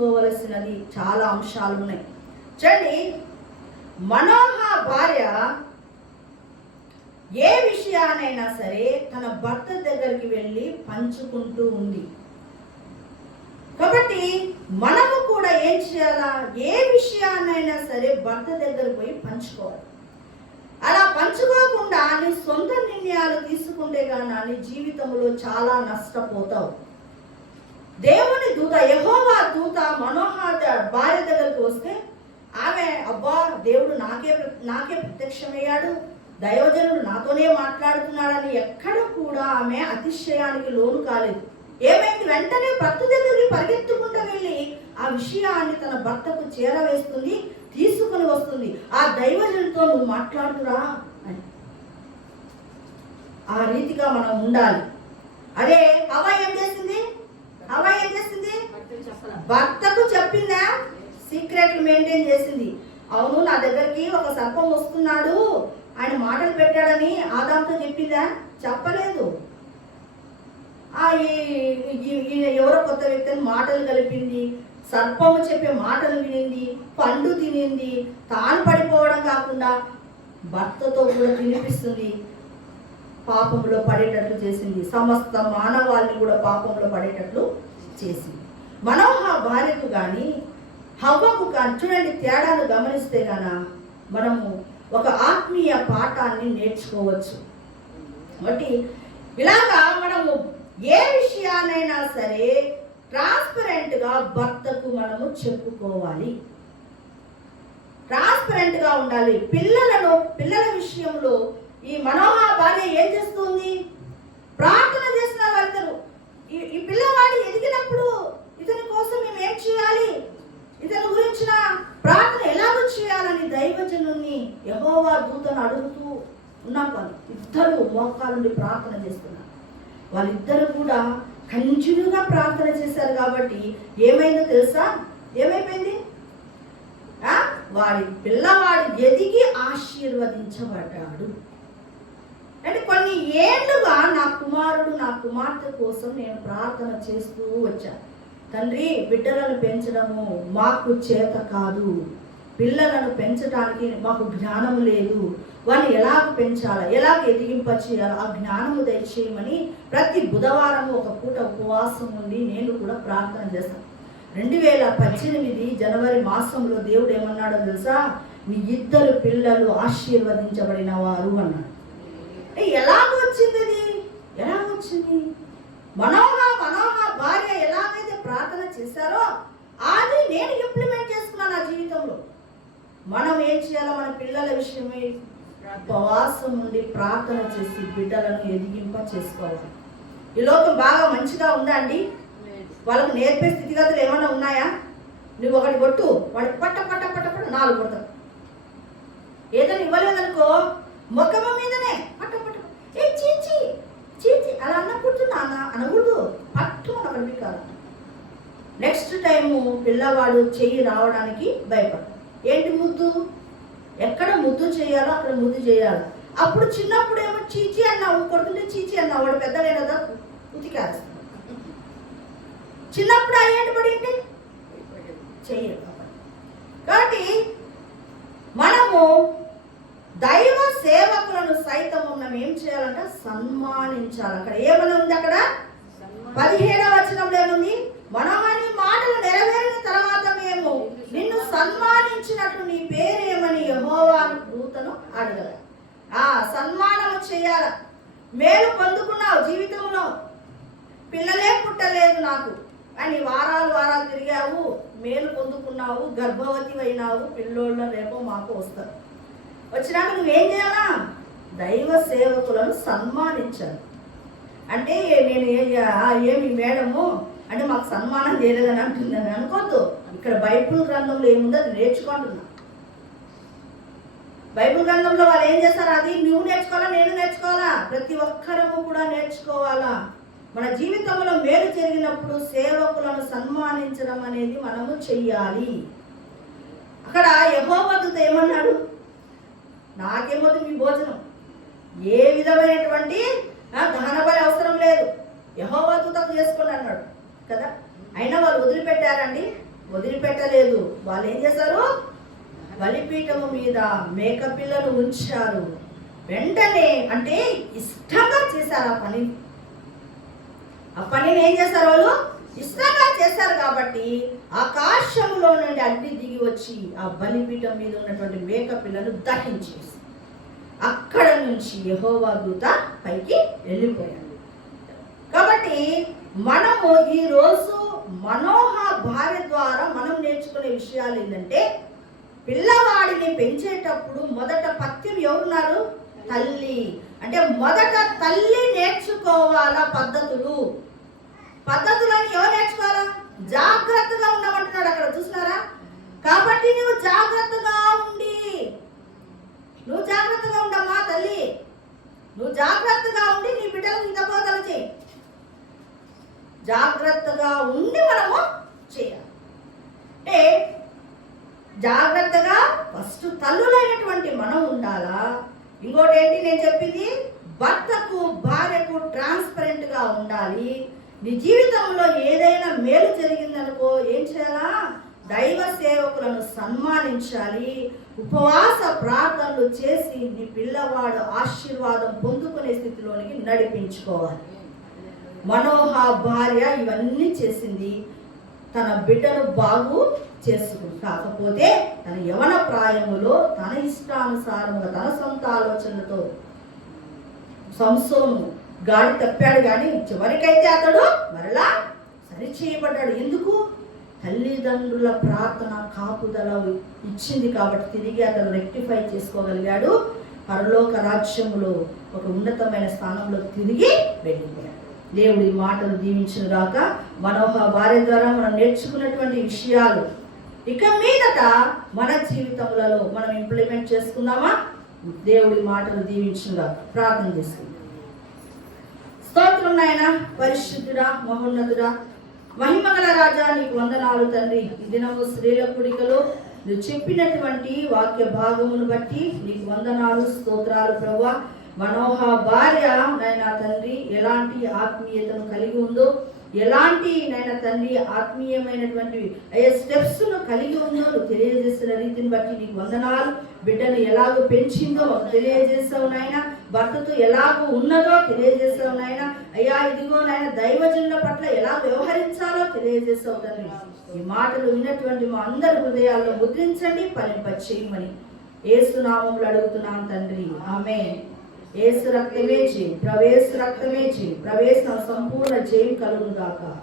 తెలుసుకోవలసినది చాలా అంశాలు ఉన్నాయి. చూడండి మనోహ భార్య ఏ విషయానైనా సరే తన భర్త దగ్గరికి వెళ్ళి పంచుకుంటూ ఉంది. కాబట్టి మనము కూడా ఏం చేయాలా? ఏ విషయాన్నైనా సరే భర్త దగ్గర పోయి పంచుకోవాలి. అలా పంచుకోకుండా నీ సొంత నిర్ణయాలు తీసుకుంటే కానీ నీ జీవితంలో చాలా నష్టపోతావు. దేవుని దూత యహోవా దూత మనోహ భార్య దగ్గరికి వస్తే ఆమె అబ్బా దేవుడు నాకే నాకే ప్రత్యక్షమయ్యాడు. దైవజనుడు నాతోనే మాట్లాడుతున్నాడని ఎక్కడ కూడా ఆమె అతిశయానికి లోను కాలేదు. ఏమైంది? వెంటనే భర్త దగ్గరికి పరిగెత్తుకుంటూ వెళ్ళి ఆ విషయాన్ని తన భర్తకు చేరవేస్తుంది తీసుకుని వస్తుంది. ఆ దైవజనుడితో నువ్వు మాట్లాడుతురా అని. ఆ రీతిగా మనం ఉండాలి. అదే హవా ఏం చేసింది? హవా ఏం చేసింది? భర్తకు చెప్పిందా? సీక్రెట్ మెయింటైన్ చేసింది. అవును నా దగ్గరికి ఒక సర్పం వస్తున్నాడు. ఆయన మాటలు పెట్టాడని ఆదాంతో చెప్పిందా? చెప్పలేదు. ఆ ఈయన ఎవరో కొత్త వ్యక్తిని మాటలు కలిపింది సర్పము చెప్పే మాటలు వినింది పండు తినింది తాను పడిపోవడం కాకుండా భర్తతో కూడా తినిపిస్తుంది. పాపంలో పడేటట్లు చేసింది. సమస్త మానవాళిని కూడా పాపంలో పడేటట్లు చేసింది. మనం ఆ భార్యకు కానీ హవ్వకు కానీ చూడండి తేడాను గమనిస్తే గాన మనము ఒక ఆత్మీయ పాఠాన్ని నేర్చుకోవచ్చు. కాబట్టి ఇలాగా మనము ఏ విషయానైనా సరే ట్రాన్స్పరెంట్గా భర్తకు మనము చెప్పుకోవాలి. ట్రాన్స్పరెంట్గా ఉండాలి. పిల్లలను పిల్లల విషయంలో ఈ మనోహ భార్య ఏం చేస్తుంది? ప్రార్థన చేసిన వెళ్తారు ఈ ఈ పిల్లవాడు ఎదిగినప్పుడు ఇతని కోసం మేము ఏం చేయాలి ఇతని గురించిన ప్రార్థన ఎలాగో చేయాలని దైవజనుని యహోవా దూతను అడుగుతూ ఉన్నాం వాళ్ళు. ఇద్దరు మోకాలుండి ప్రార్థన చేస్తున్నారు. వాళ్ళిద్దరు కూడా కంటిన్యూగా ప్రార్థన చేశారు కాబట్టి ఏమైందో తెలుసా? ఏమైపోయింది? ఆ? వాడి పిల్లవాడు ఎదిగి ఆశీర్వదించబడ్డాడు. అంటే కొన్ని ఏళ్ళుగా నా కుమారుడు నా కుమార్తె కోసం నేను ప్రార్థన చేస్తూ వచ్చాను తండ్రి బిడ్డలను పెంచడము మాకు చేత కాదు. పిల్లలను పెంచడానికి మాకు జ్ఞానం లేదు. వాళ్ళు ఎలాగ పెంచాలా? ఎలా ఎదిగింప చేయాలి ఆ జ్ఞానము దయచేయమని ప్రతి బుధవారం ఒక పూట ఉపవాసం ఉండి నేను కూడా ప్రార్థన చేస్తాను రెండు వేల పద్దెనిమిది జనవరి మాసంలో దేవుడు ఏమన్నాడో తెలుసా? మీ ఇద్దరు పిల్లలు ఆశీర్వదించబడిన వారు అన్నాడు. అంటే ఎలాగ వచ్చింది అది? ఎలా వచ్చింది? మనోహ మనోహ భార్య ఎలాగైతే ప్రార్థన చేశారో అది నేను ఇంప్లిమెంట్ చేసుకున్నాను నా జీవితంలో. మనం ఏం చేయాలో మన పిల్లల విషయమై ఉపవాసం ఉండి ప్రార్థన చేసి బిడ్డలను ఎదిగింప చేసుకోవాలి. ఈ లోకం బాగా మంచిగా ఉందా అండి? వాళ్ళకు నేర్పే స్థితిగతులు ఏమైనా ఉన్నాయా? నువ్వు ఒకటి కొట్టు వాడికి పట్ట పట్ట పట్ట పట్ట నాలుగు కొడతావు ఏదైనా ఇవ్వలేదనుకో ముఖమ మీదనే పట్ట పట్ట ఏ చీచి చీచి అలా అన్నప్పుడు నాన్న అనకూడదు. పట్టు అని ఒకటి కాదు. నెక్స్ట్ టైము పిల్లవాడు చెయ్యి రావడానికి భయపడు ఏంటి ముద్దు? ఎక్కడ ముద్దు చేయాలో అక్కడ ముద్దు చేయాలి. అప్పుడు చిన్నప్పుడు ఏమో చీచి అన్నావు కొడుతుంటే చీచి అన్నావు వాడు పెద్దగా కదా ఉతికేస్తాడు చిన్నప్పుడు అయ్యేటి పడి ఏంటి? చెయ్యరు కాబట్టి. మనము దైవ సేవకులను సైతం మనం ఏం చేయాలంటే సన్మానించాలి. అక్కడ ఏమని ఉంది అక్కడ? పదిహేడవ వచనంలో ఏముంది? మనమని మేలు పొందుకున్నావు జీవితంలో పిల్లలే పుట్టలేదు నాకు. అని వారాలు వారాలు తిరిగావు మేలు పొందుకున్నావు గర్భవతి అయినావు పిల్లోళ్ళ రేపో మాకు వస్తారు. వచ్చినాక నువ్వేం చేయాలా? దైవ సేవకులను సన్మానించాలి. అంటే నేను ఏమి మేడము? అంటే మాకు సన్మానం చేయలేదని అంటుందని అనుకోద్దు. ఇక్కడ బైబుల్ గ్రంథంలో ఏముందో నేర్చుకుంటున్నా. బైబిల్ గ్రంథంలో వాళ్ళు ఏం చేస్తారు? అది నువ్వు నేర్చుకోవాలా నేను నేర్చుకోవాలా? ప్రతి ఒక్కరము కూడా నేర్చుకోవాలా? మన జీవితంలో మేలు జరిగినప్పుడు సేవకులను సన్మానించడం అనేది మనము చెయ్యాలి. అక్కడ యహోవదూత ఏమన్నాడు? నాకేమవుతుంది మీ భోజనం? ఏ విధమైనటువంటి ఆ, దహన బలి అవసరం లేదు. యహోవా చేసుకోండి అన్నాడు. కదా? అయినా వాళ్ళు వదిలిపెట్టారండి? వదిలిపెట్టలేదు. వాళ్ళు ఏం చేశారు? బలిపీఠము మీద మేకపిల్లలు ఉంచారు. వెంటనే అంటే ఇష్టంగా చేశారు ఆ పని. ఆ పనిని ఏం చేశారు వాళ్ళు? ఇష్టంగా చేశారు కాబట్టి ఆకాశంలో నుండి అగ్ని దిగి వచ్చి ఆ బలిపీఠం మీద ఉన్నటువంటి మేక పిల్లను దహించేసి అక్కడ నుంచి యహోవా దూత పైకి వెళ్ళిపోయాడు. కాబట్టి మనము ఈ రోజు మనోహ భార్య ద్వారా మనం నేర్చుకునే విషయాలు ఏంటంటే పిల్లవాడిని పెంచేటప్పుడు మొదట పత్యం ఎవరున్నారు తల్లి. అంటే మొదట తల్లి నేర్చుకోవాలా పద్ధతులు? పద్ధతులని ఎవరు నేర్చుకోవాలా? జాగ్రత్తగా ఉండమంటున్నాడు అక్కడ చూస్తున్నారా? కాబట్టి నువ్వు జాగ్రత్తగా ఉండి నువ్వు జాగ్రత్తగా ఉండమ్మా తల్లి. నువ్వు జాగ్రత్తగా ఉండి నీ బిడ్డలకు ఇంత చేయి. జాగ్రత్తగా ఉండి మనము చేయాలి. అంటే జాగ్రత్త తల్లులైనటువంటి మనం ఉండాలా? ఇంకోటి ఏంటి నేను చెప్పింది? భర్తకు భార్యకు ట్రాన్స్పరెంట్గా ఉండాలి. నీ జీవితంలో ఏదైనా మేలు జరిగిందనుకో ఏం చేయాలా? దైవ సేవకులను సన్మానించాలి. ఉపవాస ప్రార్థనలు చేసి నీ పిల్లవాడు ఆశీర్వాదం పొందుకునే స్థితిలోనికి నడిపించుకోవాలి. మనోహ భార్య ఇవన్నీ చేసింది. తన బిడ్డను బాగు చేసుకుంది కాకపోతే తన యవన ప్రాయములో తన ఇష్టానుసారంగా తన సొంత ఆలోచనలతో సంసోను గాడి తప్పాడు. కానీ చివరికైతే అతడు మరలా సరిచేయబడ్డాడు. ఎందుకు? తల్లిదండ్రుల ప్రార్థన కాపుదల ఇచ్చింది కాబట్టి తిరిగి అతను రెక్టిఫై చేసుకోగలిగాడు. పరలోక రాజ్యములో ఒక ఉన్నతమైన స్థానంలో తిరిగి వెళ్ళిపోయాడు. దేవుడి మాటలు దీవించిన గాక మనోహ భార్య ద్వారా మనం నేర్చుకున్నటువంటి విషయాలు. ఇక మీదట మన జీవితములలో మనం ఇంప్లిమెంట్ చేసుకుందామా? దేవుడి మాటలు దీవించుగా ప్రార్థన చేసుకుందాం. స్తోత్రం నాయన పరిశుద్ధుడా మహోన్నతుడా. మహిమగల రాజా నీకు వందనాలు తండ్రి. ఈ దినము స్త్రీల కుడికలో నువ్వు చెప్పినటువంటి వాక్య భాగమును బట్టి నీకు వందనాలు స్తోత్రాలు ప్రభా మనోహ భార్య నాయన తండ్రి ఎలాంటి ఆత్మీయతను కలిగి ఉందో ఎలాంటి నాయన తండ్రి ఆత్మీయమైనటువంటి స్టెప్స్ స్టెప్స్ను కలిగి ఉందో నువ్వు తెలియజేస్తున్న రీతిని బట్టి నీకు వందనాలు. బిడ్డను ఎలాగో పెంచిందో తెలియజేస్తావు నాయన. భర్తతో ఎలాగో ఉన్నదో తెలియజేస్తావు నాయన. అయ్యా ఇదిగో నాయన దైవజనుల పట్ల ఎలా వ్యవహరించాలో తెలియజేస్తావు తండ్రి. ఈ మాటలు విన్నటువంటి మా అందరి హృదయాల్లో ముద్రించండి పలింప చేయమని ఏసునామంలో అడుగుతున్నాం తండ్రి. ఆమె ఏసు రక్తమే చేయి. ప్రవేశ రక్తమే చేయి. ప్రవేశ సంపూర్ణ జయం కలుగుగాక